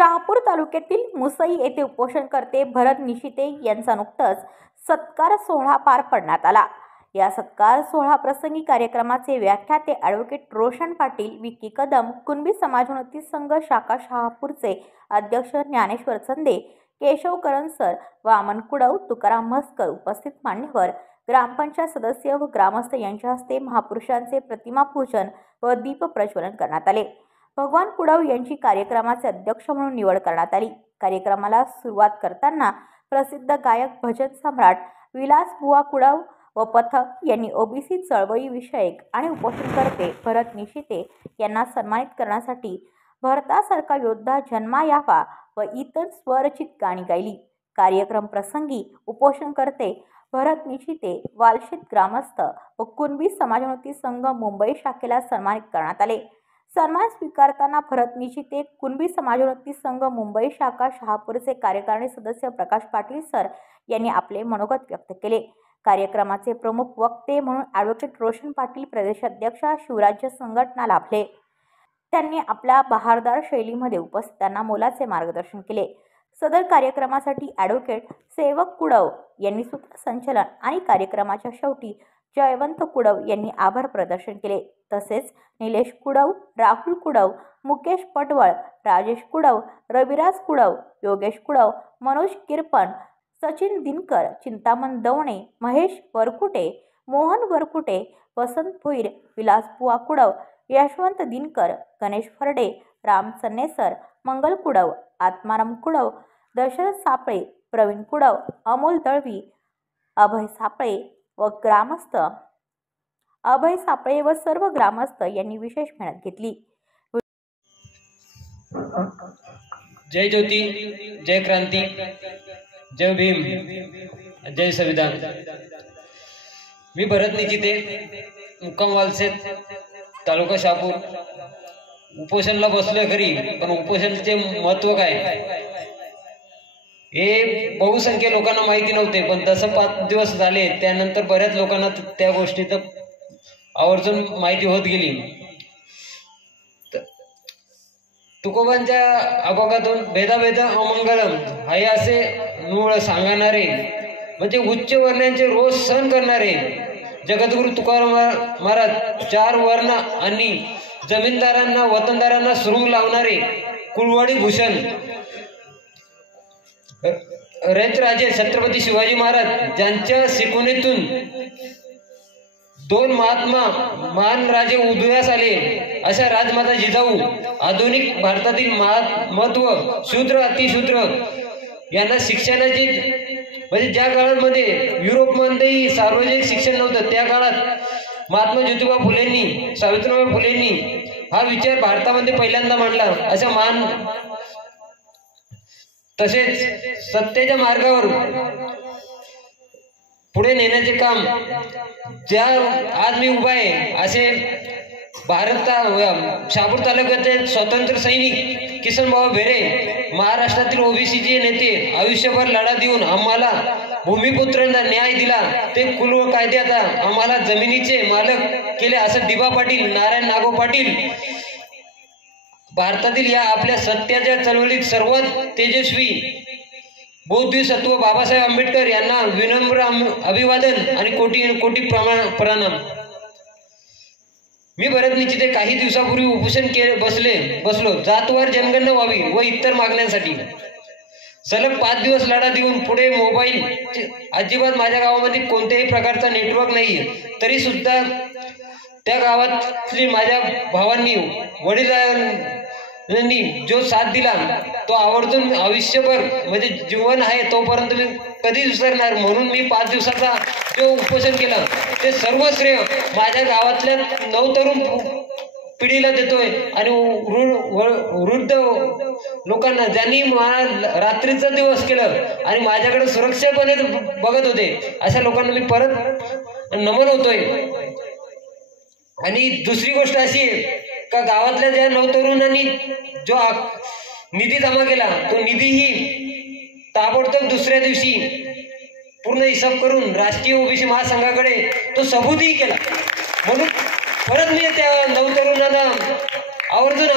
शहापूर तालुक्यातील मुसई येथे उपोषणकर्ते भरत निशिते यांचा नुकताच सत्कार सोहळा पार पडण्यात आला। या सत्कार सोहळा प्रसंगी कार्यक्रमाचे व्याख्याते ॲडव्होकेट रोशन पाटील, विकी कदम, कुणबी समाजोन्नती संघ शाखा शहापूरचे अध्यक्ष ज्ञानेश्वर चंदे, केशव करंसर, वामन कुडव, तुकाराम म्हसकर, उपस्थित मान्यवर, ग्रामपंचायत सदस्य व ग्रामस्थ यांच्या हस्ते महापुरुषांचे प्रतिमा पूजन व दीप प्रज्वलन करण्यात आले। भगवान कुडव यांची कार्यक्रमाचे अध्यक्ष म्हणून निवड करण्यात आली। कार्यक्रमाला सुरुवात करताना प्रसिद्ध गायक भजन सम्राट विलास बुवा कुडव व पथक यांनी ओबीसी चळवळी विषयक आणि उपोषणकर्ते भरत निशिते यांना सन्मानित करण्यासाठी भरतासारखा योद्धा जन्मा यावा व इतर स्वरचित गाणी गायली। कार्यक्रम प्रसंगी उपोषणकर्ते भरत निशिते, वालशेत ग्रामस्थ व कुणबी समाजोन्नती संघ मुंबई शाखेला सन्मानित करण्यात आले। सन्मान स्वीकारताना भरत निशिते, कुणबी समाजोन्नती संघ मुंबई शाखा शहापूरचे कार्यकारिणी सदस्य प्रकाश पाटील सर यांनी आपले मनोगत व्यक्त केले। कार्यक्रमाचे प्रमुख वक्ते म्हणून ॲडव्होकेट रोशन पाटील, प्रदेशाध्यक्ष, शिवराज्य संघटना लाभले। त्यांनी आपल्या बहारदार शैलीमध्ये उपस्थितांना मोलाचे मार्गदर्शन केले। सदर कार्यक्रमासाठी ॲडव्होकेट सेवक कुडव यांनी सूत्रसंचालन आणि कार्यक्रमाच्या शेवटी जयवंत कुडव यांनी आभार प्रदर्शन केले। तसेच निलेश कुडव, राहुल कुडव, मुकेश पटवळ, राजेश कुडव, रविराज कुडव, योगेश कुडव, मनोज किरपण, सचिन दिनकर, चिंतामण दवणे, महेश वरकुटे, मोहन वरकुटे, वसंत भोईर, विलास बुवा कुडव, यशवंत दिनकर, गणेश फरडे, राम चन्नेसर, मंगल कुडव, आत्माराम कुडव, दशरथ सापळे, प्रवीण कुडव, अमोल दळवी, अभय सापळे व सर्व ग्रामस्थ यांनी विशेष मेहनत घेतली। जय ज्योती, जय क्रांती, जय भीम, जय संविधान। मी भरत निशिते, मुक्काम वालशेत, तालुका शहापूर। उपोषणला बसलोय खरी, पण उपोषणाचे महत्त्व काय हे बहुसंख्य लोकांना माहिती नव्हते। पण तसं 5 दिवस झाले, त्यानंतर बऱ्याच लोकांना त्या गोष्टीचं आवर्जून माहिती होत गेली। तुकोबांच्या अभंगातून भेदाभेद अमंगलम हाय असे मूळ सांगणारे, म्हणजे उच्च वर्णांचे रोज सहन करणारे जगद्गुरु तुकाराम महाराज, 4 वर्ण आणि जमीनदारांना, वतनदारांना सुरुंग लावणारे कुलवाडी भूषण रयतराजे छत्रपती शिवाजी महाराज, ज्यांच्या शिकवणीतून 2 महात्मा महान राजे उदयास आले, अशा राजमाता जिजाऊ, आधुनिक भारतातील महत्व शूद्र, अतिशूद्र यांना शिक्षणाची, म्हणजे ज्या काळामध्ये युरोपमध्येही सार्वजनिक शिक्षण नव्हतं, त्या काळात महात्मा ज्योतिबा फुलेंनी, सावित्रीबाई फुलेंनी हा विचार भारतामध्ये पहिल्यांदा मांडला। अशा महान, तसेच सत्तेच्या मार्गावर पुढे नेण्याचे काम ज्या आज मी उभा आहे, असे शहापूर तालुक्याचे स्वातंत्र्य सैनिक किसनभाऊ भेरे, महाराष्ट्रातील ओबीसीचे नेते, आयुष्यभर लढा देऊन आम्हाला भूमिपुत्रांना न्याय दिला, ते कुल व कायद्याचा आम्हाला जमिनीचे मालक केले, असं दिबा पाटील, नारायण नागो पाटील, भारतातील या आपल्या सत्याच्या चळवळीत सर्वात तेजस्वी बौद्धिसत्व बाबासाहेब आंबेडकर यांना विनम्र अभिवादन आणि कोटी कोटी प्रणाम। मी भरत निशिते काही दिवसापूर्वी उपोषण बसलो जातवार जनगणना व्हावी व इतर मागण्यांसाठी। सलग 5 दिवस लढा देऊन पुढे मोबाईल अजिबात माझ्या गावामध्ये कोणत्याही प्रकारचा नेटवर्क नाही, तरी सुद्धा त्या गावातली माझ्या भावांनी, वडिलांनी जो साथ दिला तो आवर्जून आयुष्यभर, म्हणजे जीवन आहे तोपर्यंत मी कधीच विसरणार। म्हणून मी 5 दिवसाचा जो उपोषण केलं ते सर्व श्रेय माझ्या गावातल्या नवतरुण पिढीला देतोय आणि वृद्ध लोकांना, ज्यांनी रात्रीचा दिवस केलं आणि माझ्याकडे सुरक्षापणे बघत होते, अशा लोकांना मी परत नमन होतोय। आणि दुसरी गोष्ट अशी आहे का गावातल्या ज्या नवतरुणांनी जो निधी जमा केला, तो निधीही ताबडतोब दुसऱ्या दिवशी पूर्ण हिसाब करून राष्ट्रीय ओबीसी महासंघाकडे तो सबूतही केला। म्हणून परत मी त्या नवतरुणांना आवर्जून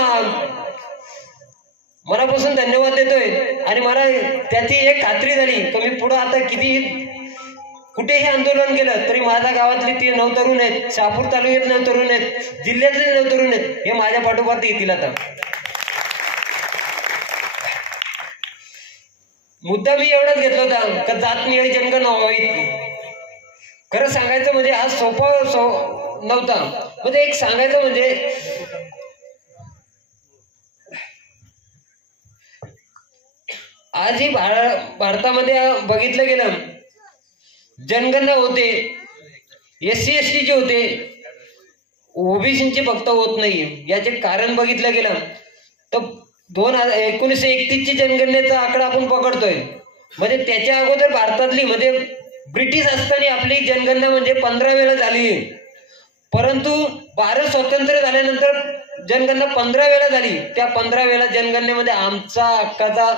मनापासून धन्यवाद देतोय आणि मला त्याची एक खात्री झाली की मी पुढे आता किती कुठेही आंदोलन केलं तरी माझ्या गावातले ते 9 तरुण आहेत, शहापूर तालुक्यात 9 तरुण आहेत, जिल्ह्यातले 9 तरुण आहेत, हे माझ्या पाठोपाठ येतील. आता मुद्दा मी एवढाच घेतला होता का जात निहाय जनगणना व्हावी. खरं सांगायचं म्हणजे हा सोपा नव्हता. म्हणजे एक सांगायचं म्हणजे आजही भारतामध्ये बघितलं गेलं जनगणना होते, SC ST जे होते, ओबीसींची फक्त होत नाही. याचे कारण बघितलं गेलं तर 1931 ची जनगणनेचा आकडा आपण पकडतोय. म्हणजे त्याच्या अगोदर भारतातली म्हणजे ब्रिटिश असताना आपली जनगणना म्हणजे 15 वेळा झाली, परंतु भारत स्वतंत्र झाल्यानंतर जनगणना 15 वेळा झाली. त्या 15 वेळा जनगणनेमध्ये आमचा हक्काचा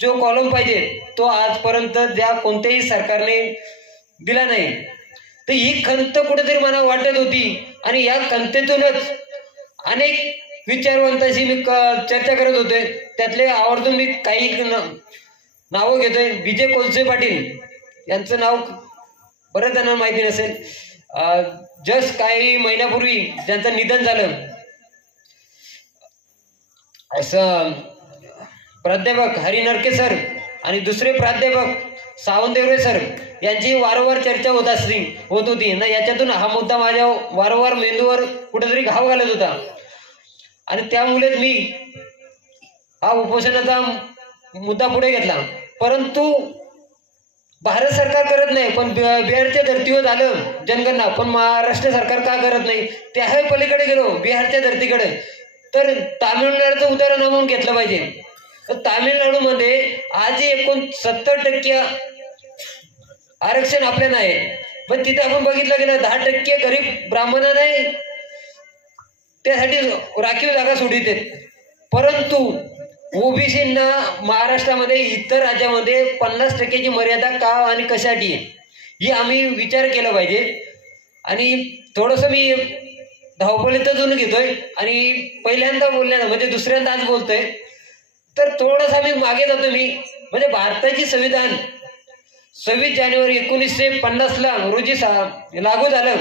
जो कॉलम पाहिजे तो आजपर्यंत ज्या कोणत्याही सरकारने दिला नाही. तर ही खंत कुठेतरी मला वाटत होती आणि या खंतेतूनच अनेक विचारवंतांशी मी चर्चा करत होते. त्यातले आवर्जून मी काही नावं घेतोय. विजय कोळसे पाटील यांचं नाव बऱ्याच जणांना माहिती नसेल. जस्ट काही महिन्यापूर्वी त्यांचं निधन झालं. असं प्राध्यापक हरी नरके सर आणि दुसरे प्राध्यापक सावंतदेवरे सर यांची वारंवार चर्चा होत होती ना. याच्यातून हा मुद्दा माझ्या वारंवार मेंदूवर कुठेतरी घाव घालत होता आणि त्यामुळेच मी हा उपोषणाचा मुद्दा पुढे घेतला. परंतु भारत सरकार करत नाही, पण बिहारच्या धर्तीवर झालं जनगणना, पण महाराष्ट्र सरकार का करत नाही. त्याही पलीकडे गेलो बिहारच्या धर्तीकडे तर तामिळनाडूचं उदाहरण म्हणून घेतलं पाहिजे. तर तामिळनाडूमध्ये आजही 70% आरक्षण आपल्याला आहे, पण तिथे आपण बघितलं गेलं 10% गरीब ब्राह्मणांना त्यासाठी राखीव जागा सोडित आहेत. परंतु ओबीसींना महाराष्ट्रामध्ये इतर राज्यामध्ये 50%ची मर्यादा का आणि कशासाठी ही आम्ही विचार केला पाहिजे. आणि थोडंसं मी धावपळीतून घेतोय आणि पहिल्यांदा म्हणजे दुसऱ्यांदा आज बोलतोय तर थोडासा मी मागे जातो. मी म्हणजे भारताची संविधान 26 जानेवारी 1950 रोजी लागू झालं.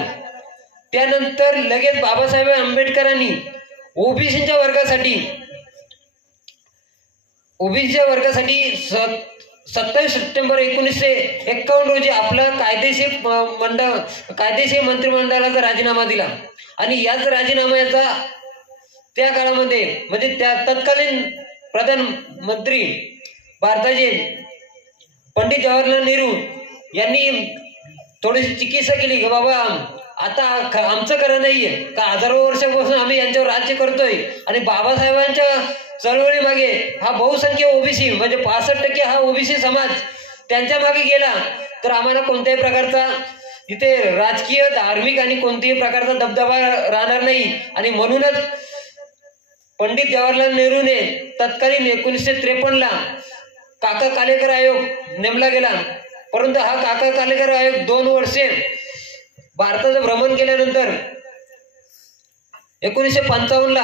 त्यानंतर लगेच बाबासाहेब आंबेडकरांनी ओबीसीच्या वर्गासाठी 27 सप्टेंबर 1951 रोजी आपला कायदेशीर मंत्रिमंडळाचा राजीनामा दिला. आणि याच राजीनाम्याचा त्या काळामध्ये म्हणजे त्या तत्कालीन प्रधानमंत्री भारताचे पंडित जवाहरलाल नेहरू यांनी थोडीशी चिकित्सा केली की बाबा आता आमचं खरं नाहीये का, हजारो वर्षापासून आम्ही यांच्यावर राज्य करतोय आणि बाबासाहेबांच्या चळवळी मागे हा बहुसंख्य ओबीसी म्हणजे 65% हा ओबीसी समाज त्यांच्या मागे गेला तर आम्हाला कोणत्याही प्रकारचा इथे राजकीय, धार्मिक आणि कोणत्याही प्रकारचा दबदबा राहणार नाही. आणि म्हणूनच पंडित जवाहरलाल नेहरूने तत्कालीन 1953 काका कालेकर आयोग नेमला गेला. परंतु हा काका कालेकर आयोग 2 वर्षे भारताचं भ्रमण केल्यानंतर 1955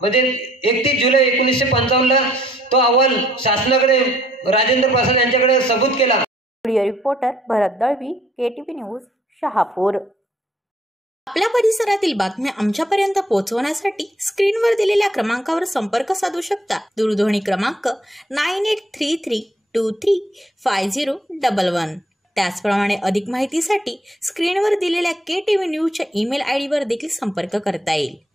म्हणजे 31 जुलै 1955 तो अहवाल शासनाकडे राजेंद्र प्रसाद यांच्याकडे सबूत केला. व्हिडिओ रिपोर्टर भरत दळवी, KTV न्यूज, शहापूर. आपल्या परिसरातील बातम्या आमच्यापर्यंत पोहोचवण्यासाठी स्क्रीनवर दिलेल्या क्रमांकावर संपर्क साधू शकता. दूरध्वनी क्रमांक 9833235011. त्याचप्रमाणे अधिक माहितीसाठी स्क्रीनवर दिलेल्या KTV न्यूजच्या ईमेल ID वर देखील संपर्क करता येईल.